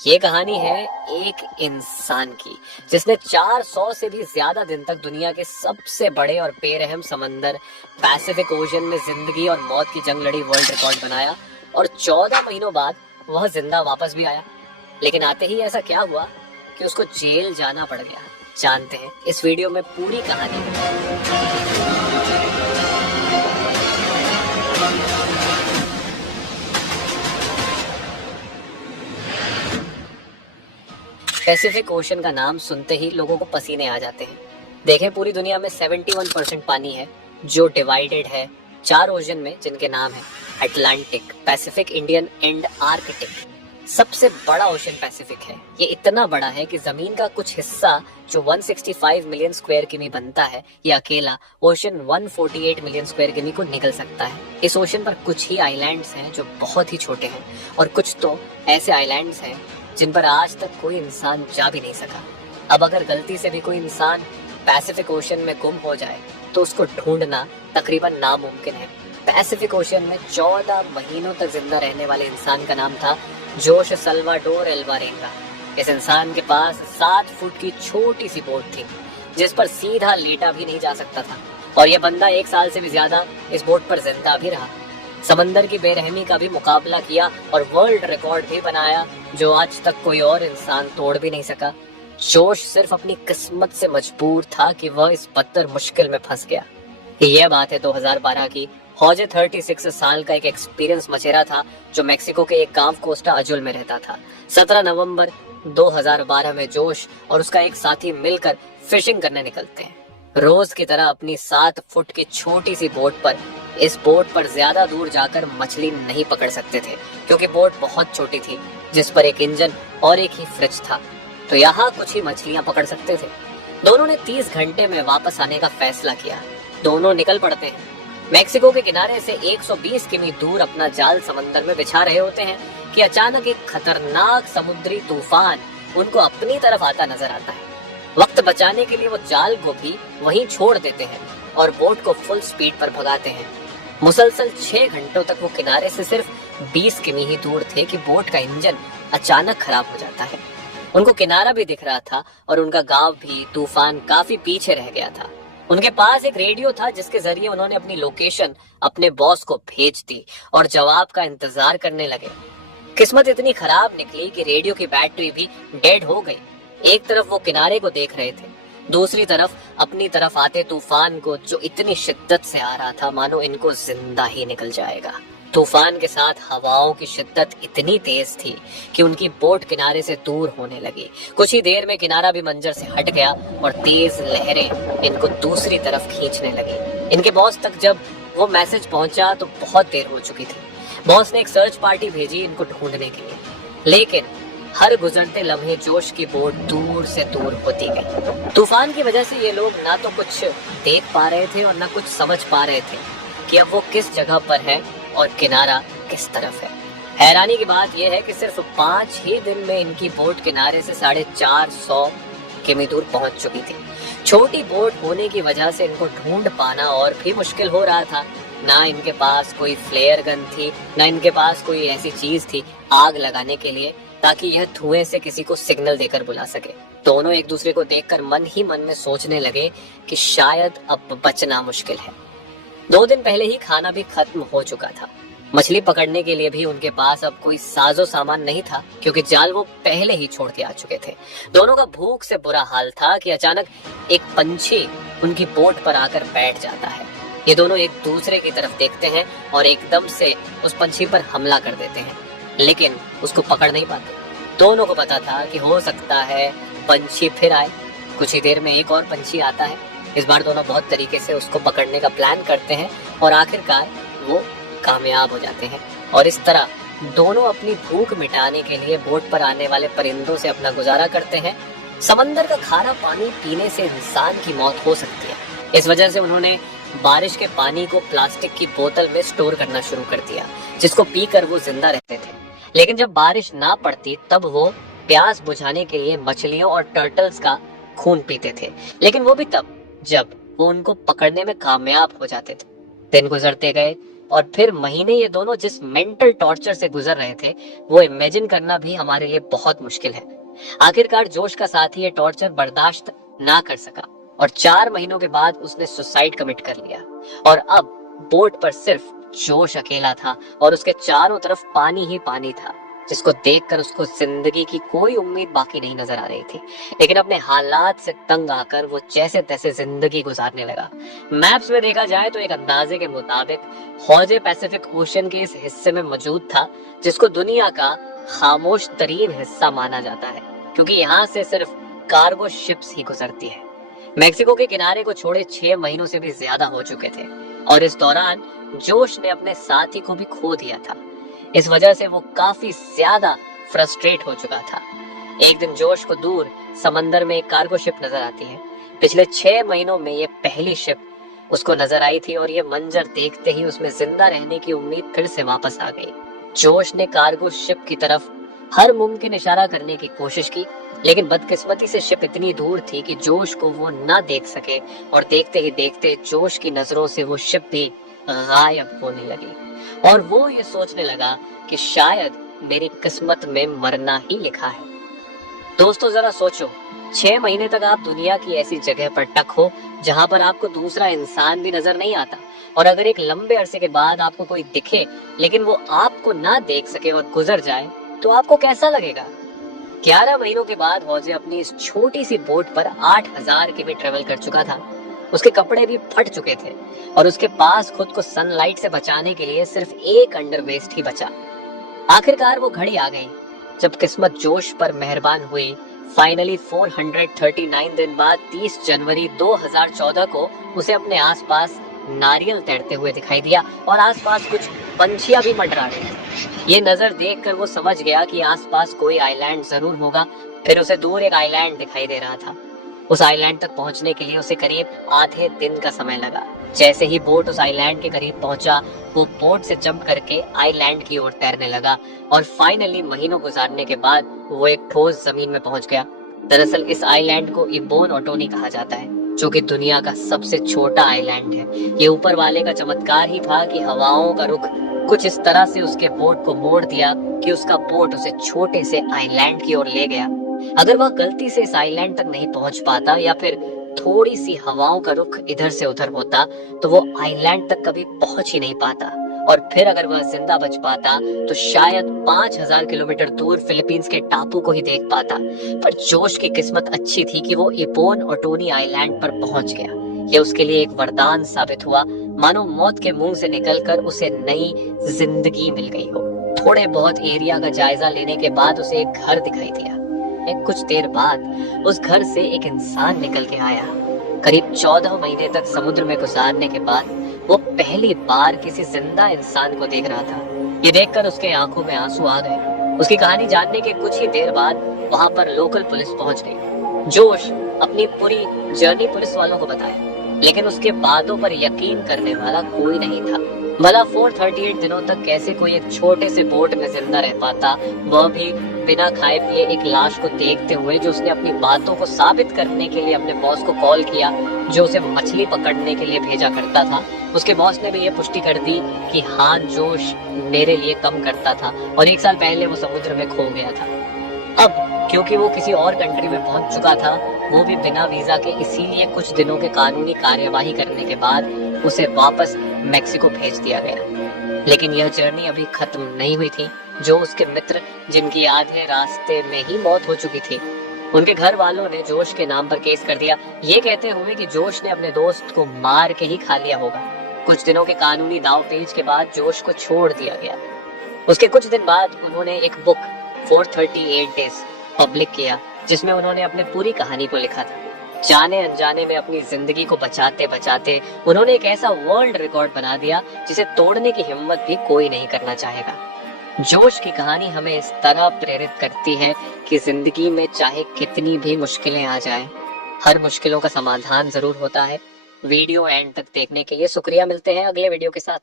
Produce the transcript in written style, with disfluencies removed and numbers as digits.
ये कहानी है एक इंसान की जिसने 400 से भी ज्यादा दिन तक दुनिया के सबसे बड़े और बेरहम समंदर पैसिफिक ओशन में जिंदगी और मौत की जंग लड़ी, वर्ल्ड रिकॉर्ड बनाया और 14 महीनों बाद वह जिंदा वापस भी आया। लेकिन आते ही ऐसा क्या हुआ कि उसको जेल जाना पड़ गया। जानते हैं इस वीडियो में पूरी कहानी। पैसिफिक ओशन का नाम सुनते ही लोगों को पसीने आ जाते हैं। देखें, पूरी दुनिया में 71% पानी है जो डिवाइडेड है 4 ओशन में, जिनके नाम है Atlantic, Pacific, Indian and Arctic. सबसे बड़ा ओशन पैसिफिक है। ये इतना बड़ा है कि जमीन का कुछ हिस्सा जो 165 मिलियन स्क्वायर किमी बनता है, ये अकेला ओशन 148 मिलियन स्क्वायर किमी को निकल सकता है। इस ओशन पर कुछ ही आइलैंड्स हैं जो बहुत ही छोटे हैं और कुछ तो ऐसे आइलैंड्स हैं जिन पर आज तक कोई इंसान जा भी नहीं सका। अब अगर गलती से भी कोई इंसान पैसिफिक ओशन में गुम हो जाए तो उसको ढूंढना तकरीबन नामुमकिन है। पैसिफिक ओशन में 14 महीनों तक जिंदा रहने वाले इंसान का नाम था जोश सल्वाडोर एल्वारेंगा। इस इंसान के पास 7 फुट की छोटी सी बोट थी जिस पर सीधा लेटा भी नहीं जा सकता था, और यह बंदा 1 साल से भी ज्यादा इस बोट पर जिंदा भी रहा। समंदर की बेरहमी का भी मुकाबला किया और वर्ल्ड रिकॉर्ड भी बनाया जो आज तक कोई और इंसान तोड़ भी नहीं सका। जोश सिर्फ अपनी किस्मत से मजबूर था कि वह इस बदतर मुश्किल में फंस गया। यह बात है 2012 की। हौजे 36 साल का एक एक्सपीरियंस मचेरा था जो मेक्सिको के एक गांव कोस्टा अजुल में रहता था। 17 नवंबर 2012 में जोश और उसका एक साथी मिलकर फिशिंग करने निकलते हैं। रोज की तरह अपनी 7 फुट की छोटी सी बोट पर इस बोट पर ज्यादा दूर जाकर मछली नहीं पकड़ सकते थे क्योंकि बोट बहुत छोटी थी जिस पर एक इंजन और एक ही फ्रिज था, तो यहाँ कुछ ही मछलियां पकड़ सकते थे। दोनों ने 30 घंटे में वापस आने का फैसला किया। दोनों निकल पड़ते हैं। मेक्सिको के किनारे से 120 किमी दूर अपना जाल समंदर में बिछा रहे होते हैं कि अचानक एक खतरनाक समुद्री तूफान उनको अपनी तरफ आता नजर आता है। वक्त बचाने के लिए वो जाल को भी वहीं छोड़ देते हैं और बोट को फुल स्पीड पर भगाते हैं। मुसलसल 6 घंटों तक वो किनारे से सिर्फ 20 किमी ही दूर थे कि बोट का इंजन अचानक खराब हो जाता है। उनको किनारा भी दिख रहा था और उनका गांव भी तूफान काफी पीछे रह गया था। उनके पास एक रेडियो था जिसके जरिए उन्होंने अपनी लोकेशन अपने बॉस को भेज दी और जवाब का इंतजार करने लगे। किस्मत इतनी खराब निकली कि रेडियो की बैटरी भी डेड हो गई। एक तरफ वो किनारे को देख रहे थे, दूसरी तरफ अपनी तरफ आते तूफान को जो इतनी शिद्दत से आ रहा था मानो इनको जिंदा ही निकल जाएगा। तूफान के साथ हवाओं की शिद्दत इतनी तेज थी कि उनकी बोट किनारे से दूर होने लगी। कुछ ही देर में किनारा भी मंजर से हट गया और तेज लहरें इनको दूसरी तरफ खींचने लगी। इनके बॉस तक जब वो मैसेज पहुंचा तो बहुत देर हो चुकी थी। बॉस ने एक सर्च पार्टी भेजी इनको ढूंढने के लिए, लेकिन हर गुजरते लम्हे जोश की बोट दूर से दूर होती गई। तूफान की वजह से ये लोग ना तो कुछ देख पा रहे थे और ना कुछ समझ पा रहे थे कि अब वो किस जगह पर है और किनारा किस तरफ है। हैरानी की बात यह है कि सिर्फ 5 ही दिन में इनकी बोट किनारे से 450 किमी दूर पहुंच चुकी थी। छोटी बोट होने की वजह से इनको ढूंढ पाना और भी मुश्किल हो रहा था। ना इनके पास कोई फ्लेयर गन थी, ना इनके पास कोई ऐसी चीज थी आग लगाने के लिए ताकि यह धुएं से किसी को सिग्नल देकर बुला सके। दोनों एक दूसरे को देखकर मन ही मन में सोचने लगे कि शायद अब बचना मुश्किल है। 2 दिन पहले ही खाना भी खत्म हो चुका था। मछली पकड़ने के लिए भी उनके पास अब कोई साजो सामान नहीं था क्योंकि जाल वो पहले ही छोड़ के आ चुके थे। दोनों का भूख से बुरा हाल था कि अचानक एक पंछी उनकी बोट पर आकर बैठ जाता है। ये दोनों एक दूसरे की तरफ देखते हैं और एकदम से उस पंछी पर हमला कर देते हैं, लेकिन उसको पकड़ नहीं पाते। दोनों को पता था कि हो सकता है पंछी फिर आए। कुछ ही देर में एक और पंछी आता है। इस बार दोनों बहुत तरीके से उसको पकड़ने का प्लान करते हैं और आखिरकार वो कामयाब हो जाते हैं। और इस तरह दोनों अपनी भूख मिटाने के लिए बोट पर आने वाले परिंदों से अपना गुजारा करते हैं। समंदर का खारा पानी पीने से इंसान की मौत हो सकती है, इस वजह से उन्होंने बारिश के पानी को प्लास्टिक की बोतल में स्टोर करना शुरू कर दिया जिसको पीकर वो जिंदा रहते थे। लेकिन जब बारिश ना पड़ती तब वो प्यास बुझाने के लिए मछलियों और टर्टल्स का खून पीते थे, लेकिन वो भी तब जब वो उनको पकड़ने में कामयाब हो जाते थे। दिन गुजरते गए, और फिर महीने ये दोनों जिस मेंटल टॉर्चर से गुजर रहे थे वो इमेजिन करना भी हमारे लिए बहुत मुश्किल है। आखिरकार जोश का साथी ये टॉर्चर बर्दाश्त ना कर सका और 4 महीनों के बाद उसने सुसाइड कमिट कर लिया। और अब बोट पर सिर्फ जोश अकेला था और उसके चारों तरफ पानी ही पानी था, जिसको देखकर उसको जिंदगी की कोई उम्मीद बाकी नहीं नजर आ रही थी। लेकिन अपने हालात से तंग आकर वो जैसे तैसे जिंदगी गुजारने लगा। मैप्स में देखा जाए तो एक अंदाजे के मुताबिक हौजे पैसिफिक ओशन के इस हिस्से में मौजूद था, जिसको दुनिया का खामोश तरीन हिस्सा माना जाता है, क्योंकि यहाँ से सिर्फ कार्गो शिप्स ही गुजरती है। मेक्सिको के किनारे को छोड़े 6 महीनों से भी ज्यादा हो चुके थे और इस दौरान जोश ने अपने साथी को भी खो दिया था। इस वजह से वो काफी ज्यादा फ्रस्ट्रेट हो चुका था। एक दिन जोश को दूर समंदर में एक कार्गो शिप नजर आती है। पिछले 6 महीनों में ये पहली शिप उसको नजर आई थी और ये मंजर देखते ही उसमें जिंदा रहने की उम्मीद फिर से वापस आ गई। जोश ने कार्गो शिप की तरफ हर मुमकिन इशारा करने की कोशिश की, लेकिन बदकिस्मती से शिप इतनी दूर थी कि जोश को वो ना देख सके और देखते ही देखते जोश की नजरों से वो शिप भी गायब होने लगी और वो ये सोचने लगा कि शायद मेरी किस्मत में मरना ही लिखा है। दोस्तों जरा सोचो, 6 महीने तक आप दुनिया की ऐसी जगह पर टक हो जहां पर आपको दूसरा इंसान भी नजर नहीं आता, और अगर एक लंबे अरसे के बाद आपको कोई दिखे लेकिन वो आपको ना देख सके और गुजर जाए तो आपको कैसा लगेगा। 11 महीनों के बाद हौजे अपनी इस छोटी सी बोट पर 8000 की भी ट्रेवल कर चुका था। उसके कपड़े भी फट चुके थे और उसके पास खुद को सनलाइट से बचाने के लिए सिर्फ एक अंडरवेस्ट ही बचा। आखिरकार वो घड़ी आ गई जब किस्मत जोश पर मेहरबान हुई। फाइनली 439 दिन बाद 30 जनवरी 2014 को उसे अपने आसपास नारियल तैरते हुए दिखाई दिया और आसपास कुछ पंछियां भी मंडरा रही थी। ये नजर देखकर वो समझ गया कि आसपास कोई आइलैंड जरूर होगा। फिर उसे दूर एक आइलैंड दिखाई दे रहा था। उस आइलैंड तक पहुंचने के लिए उसे करीब आधे दिन का समय लगा। जैसे ही बोट उस आइलैंड के करीब पहुंचा, वो बोट से जंप करके आइलैंड की ओर तैरने लगा और फाइनली महीनों गुजारने के बाद वो एक ठोस जमीन में पहुंच गया। दरअसल इस आइलैंड को इबोन ओटोनी कहा जाता है, जो कि दुनिया का सबसे छोटा आइलैंड है। ये ऊपर वाले का चमत्कार ही था कि हवाओं का रुख कुछ इस तरह से उसके बोट को मोड़ दिया कि उसका बोट उसे छोटे से आइलैंड की ओर ले गया। अगर वह गलती से इस आइलैंड तक नहीं पहुंच पाता या फिर थोड़ी सी हवाओं का रुख इधर से उधर होता तो वो आइलैंड तक कभी पहुंच ही नहीं पाता, और फिर अगर वह जिंदा बच पाता तो शायद 5000 किलोमीटर दूर फिलीपींस के टापू को ही देख पाता। पर जोश की किस्मत अच्छी थी कि वो इबोन ओटोनी आइलैंड पर पहुंच गया। ये उसके लिए एक वरदान साबित हुआ, मानो मौत के मुंह से निकलकर उसे नई जिंदगी मिल गई हो। थोड़े बहुत एरिया का जायजा लेने के बाद उसे एक घर दिखाई दिया। कुछ देर बाद उस घर से एक इंसान निकल के आया। करीब 14 महीने तक समुद्र में गुजारने के बाद वो पहली बार किसी जिंदा इंसान को देख रहा था। ये देखकर उसके आंखों में आंसू आ गए। उसकी कहानी जानने के कुछ ही देर बाद वहां पर लोकल पुलिस पहुंच गई। जोश अपनी पूरी जर्नी पुलिस वालों को बताया, लेकिन उसके बातों पर यकीन करने वाला कोई नहीं था। भला 438 दिनों तक कैसे कोई एक छोटे से बोट में जिंदा रह पाता, वह भी बिना खाए पिए एक लाश को देखते हुए, जो उसने अपनी बातों को साबित करने के लिए अपने बॉस को कॉल किया, जो उसे मछली पकड़ने के लिए भेजा करता था। उसके बॉस ने भी ये पुष्टि कर दी कि हाँ, जोश मेरे लिए कम करता था और 1 साल पहले वो समुद्र में खो गया था। अब क्योंकि वो किसी और कंट्री में पहुंच चुका था, वो भी बिना वीजा के, इसीलिए कुछ दिनों के कानूनी कार्यवाही करने के बाद उसे वापस मेक्सिको भेज दिया गया। लेकिन यह जर्नी अभी खत्म नहीं हुई थी। जो उसके मित्र, जिनकी आधे रास्ते में ही मौत हो चुकी थी, उनके घर वालों ने जोश के नाम पर केस कर दिया, ये कहते हुए कि जोश ने अपने दोस्त को मार के ही खा लिया होगा। कुछ दिनों के कानूनी दांवपेच के बाद जोश को छोड़ दिया गया। उसके कुछ दिन बाद उन्होंने एक बुक 438 डेज पब्लिक किया, जिसमें उन्होंने अपनी पूरी कहानी को लिखा था। जाने अनजाने में अपनी जिंदगी को बचाते बचाते उन्होंने एक ऐसा वर्ल्ड रिकॉर्ड बना दिया जिसे तोड़ने की हिम्मत भी कोई नहीं करना चाहेगा। जोश की कहानी हमें इस तरह प्रेरित करती है कि जिंदगी में चाहे कितनी भी मुश्किलें आ जाएं, हर मुश्किलों का समाधान जरूर होता है। वीडियो एंड तक देखने के लिए शुक्रिया। मिलते हैं अगले वीडियो के साथ।